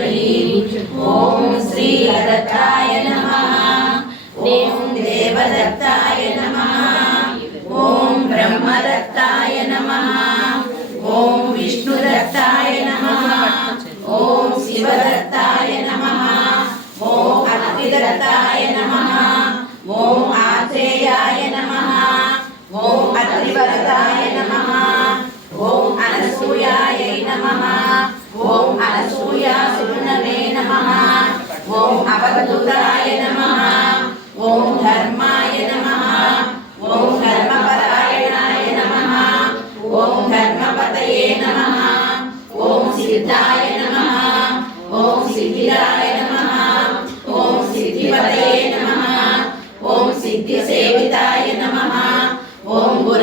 ఓం శ్రీ దత్తాయ నమ ఓం దేవదత్తాయ నమ ఓం బ్రహ్మదత్తాయ నమ ఓం విష్ణుదత్తాయ నమ ఓం శివదత్తాయ నమ ఓం అగ్నిదత్తాయ నమ ఓం ఆత్రేయాయ నమ ఓం అత్రివరదాయ నమ ఓం అనసూయాయ నమ ఓం అనసూయాసు ఓం అవధూతాయ నమ. ఓం ధర్మాయ నమ. ఓం ధర్మపరాయణాయ నమ. ఓం ధర్మపతయే నమ. ఓం సిద్ధాయ నమ. ఓం సిద్ధిరాయ నమ. ఓం సిద్ధిపతయే నమ. ఓం సిద్ధిసేవితాయ నమ. ఓం గురు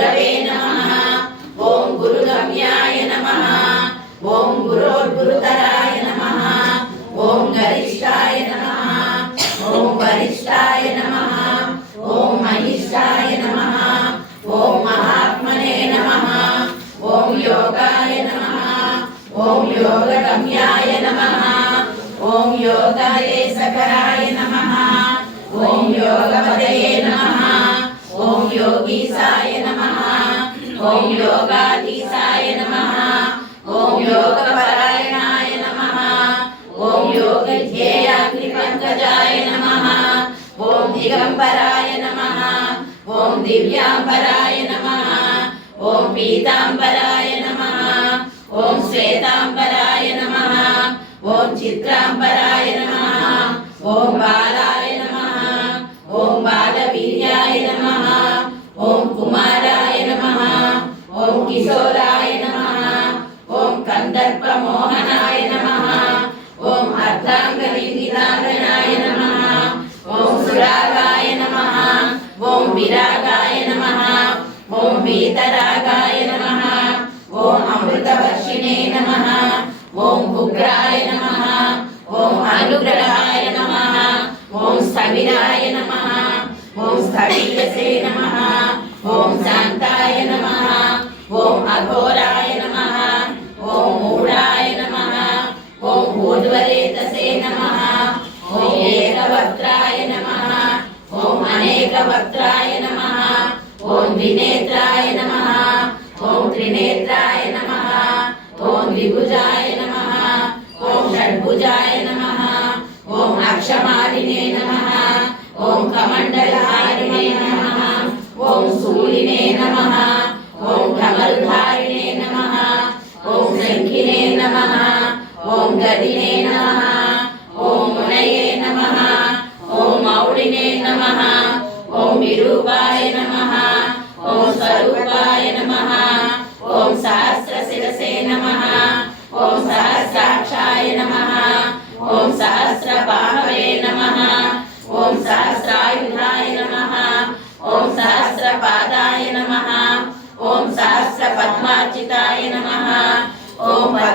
యోగాయే సకరాయ నమః ఓం యోగపదయే నమః ఓం యోగీసాయ నమః ఓం యోగాధీసాయ నమః ఓం యోగపరాయణాయ నమః ఓం యోగధ్యేయాగ్ని పంకజాయ నమః ఓం దిగంబరాయ నమః ఓం దివ్యాంబరాయ నమః ఓం పీతాంబరాయ నమః ఓం శ్వేతాంబరాయ నమః ఓం చిత్రాంబరాయ ఓం కిశోరాయ నమ ఓం కందర్ప మోహనాయ నమ ఓం అర్ధాంగలింగితాంగనాయ నమ ఓం సురాగాయ నమ ఓం విరాగాయ నమ ఓం వీతరాగాయ నమ ఓం అమృతవర్షిణే నమ ఓం ఉగ్రాయ నమ ఓం అనుగ్రహాయ నమ ఓం స్థవిరాయ నమ ఓం స్థవియసే నమ ఓం శాంతాయ నమ ఓం అఘోరాయ నమః ఓం మూఢాయ నమః ఓం ఊర్ధ్వరేతసే నమః ఓం ఏకవక్త్రాయ నమః ఓం అనేకవక్త్రాయ నమః ఓం ద్వినేత్రాయ నమః ఓం త్రినేత్రాయ నమః ఓం ద్విభుజాయ నమః ఓం షడ్భుజాయ నమః ఓం అక్షమాలినే నమః ఓం కమండలహారిణే నమః ఓం శూలినే నమః ఓం కమలధారిణే నమ ఓం శంఖినే నమ ఓం గదినే నమ ఓం మునయే నమ ఓం ఔడినే నమ ఓం విరూపాయ నమ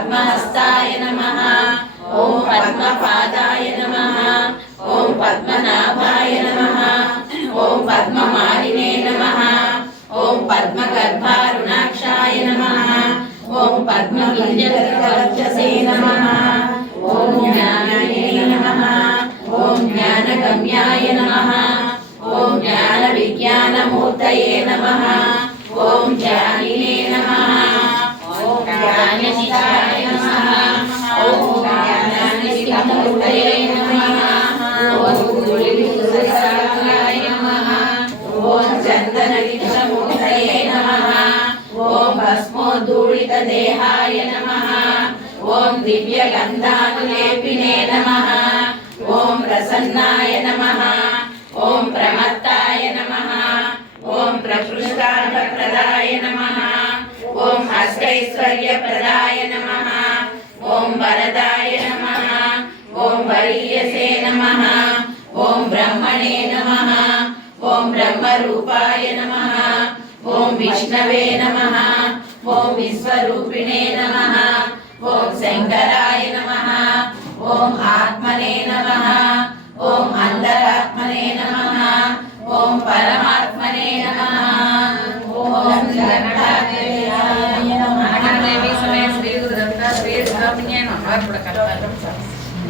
పద్మహస్తాయ నమ ఓం పద్మపాదాయ నమ ఓం పద్మనాభాయ నమ ఓం పద్మమాలినే నమ ఓం పద్మగర్భారుణాక్షాయ నమ ఓం పద్మగింజవర్చసే నమ ఓం జ్ఞానాయ నమ ఓం జ్ఞానగమ్యాయ నమ ఓం జ్ఞాన విజ్ఞానమూర్తయే నమ ఓం జ్ఞానినే నమ ఓం జ్ఞాననిశాయ భస్మోద్ధూళిత దేహాయ నమః ఓం దివ్య గంధానులేపినే నమః ఓం ప్రసన్నాయ నమః ఓం ప్రమత్తాయ నమః ఓం ప్రకృష్టార్థప్రదాయ నమః ఓం అష్టైశ్వర్యప్రదాయ నమః ఓం వరదాయ నమః ఓం విశ్వరూపిణే నమ. ఓం శంకరాయ నమ. ఓం ఆత్మనే నమ. ఓం అంతరాత్మనే నమ. ఓం పరమాత్మనే నమ. ఓం శ్రీ గురు దత్తాత్రేయ స్వామినే నమ.